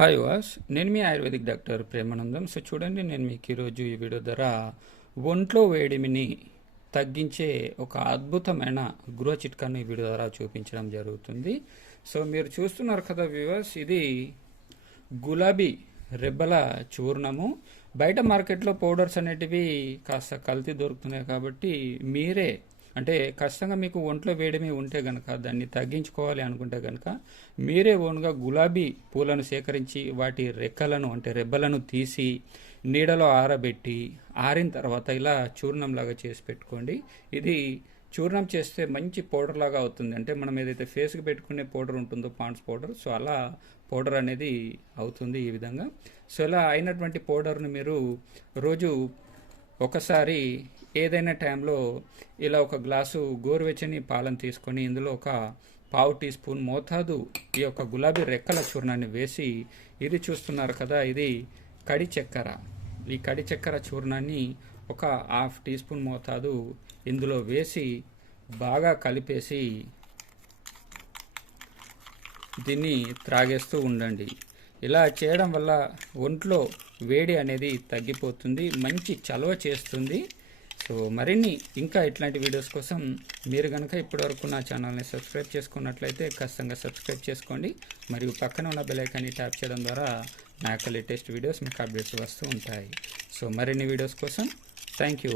Hi వాస్ నేను మీ ఆయుర్వేదిక్ డాక్టర్ ప్రేమానందం. సో చూడండి నేను మీకు ఈరోజు ఈ వీడియో ద్వారా ఒంట్లో వేడిమిని తగ్గించే ఒక అద్భుతమైన గృహ చిట్కాను ఈ వీడియో ద్వారా చూపించడం జరుగుతుంది. సో మీరు చూస్తున్నారు కదా వ్యూవర్స్ ఇది గులాబీ రెబ్బల చూర్ణము. బయట మార్కెట్లో పౌడర్స్ అనేటివి కాస్త కల్తీ దొరుకుతున్నాయి కాబట్టి మీరే అంటే ఖచ్చితంగా మీకు ఒంట్లో వేడిమి ఉంటే కనుక దాన్ని తగ్గించుకోవాలి అనుకుంటే కనుక మీరే ఓన్గా గులాబీ పూలను సేకరించి వాటి రెక్కలను అంటే రెబ్బలను తీసి నీడలో ఆరబెట్టి ఆరిన తర్వాత ఇలా చూర్ణంలాగా చేసి పెట్టుకోండి. ఇది చూర్ణం చేస్తే మంచి పౌడర్ లాగా అవుతుంది. అంటే మనం ఏదైతే ఫేస్కి పెట్టుకునే పౌడర్ ఉంటుందో పాండ్స్ పౌడర్ సో అలా పౌడర్ అనేది అవుతుంది ఈ విధంగా. సో ఇలా అయినటువంటి పౌడర్ని మీరు రోజు ఒకసారి ఏదైనా టైంలో ఇలా ఒక గ్లాసు గోరువెచ్చని పాలను తీసుకొని ఇందులో ఒక పావు టీ స్పూన్ మోతాదు ఈ యొక్క గులాబీ రెక్కల చూర్ణాన్ని వేసి ఇది చూస్తున్నారు కదా ఇది కడి చక్కెర. ఈ కడి చక్కెర చూర్ణాన్ని ఒక హాఫ్ టీ స్పూన్ మోతాదు ఇందులో వేసి బాగా కలిపేసి దీన్ని త్రాగేస్తూ ఉండండి. ఇలా చేయడం వల్ల ఒంట్లో వేడి అనేది తగ్గిపోతుంది మంచి చలవ చేస్తుంది. సో మరిన్ని ఇంకా ఇట్లాంటి వీడియోస్ కోసం మీరు కనుక ఇప్పటివరకు నా ఛానల్ని సబ్స్క్రైబ్ చేసుకున్నట్లయితే ఖచ్చితంగా సబ్స్క్రైబ్ చేసుకోండి. మరియు పక్కన ఉన్న బెలైకాన్ని ట్యాప్ చేయడం ద్వారా నా యొక్క లేటెస్ట్ వీడియోస్ మీకు అప్డేట్స్ వస్తూ ఉంటాయి. సో మరిన్ని వీడియోస్ కోసం థ్యాంక్ యూ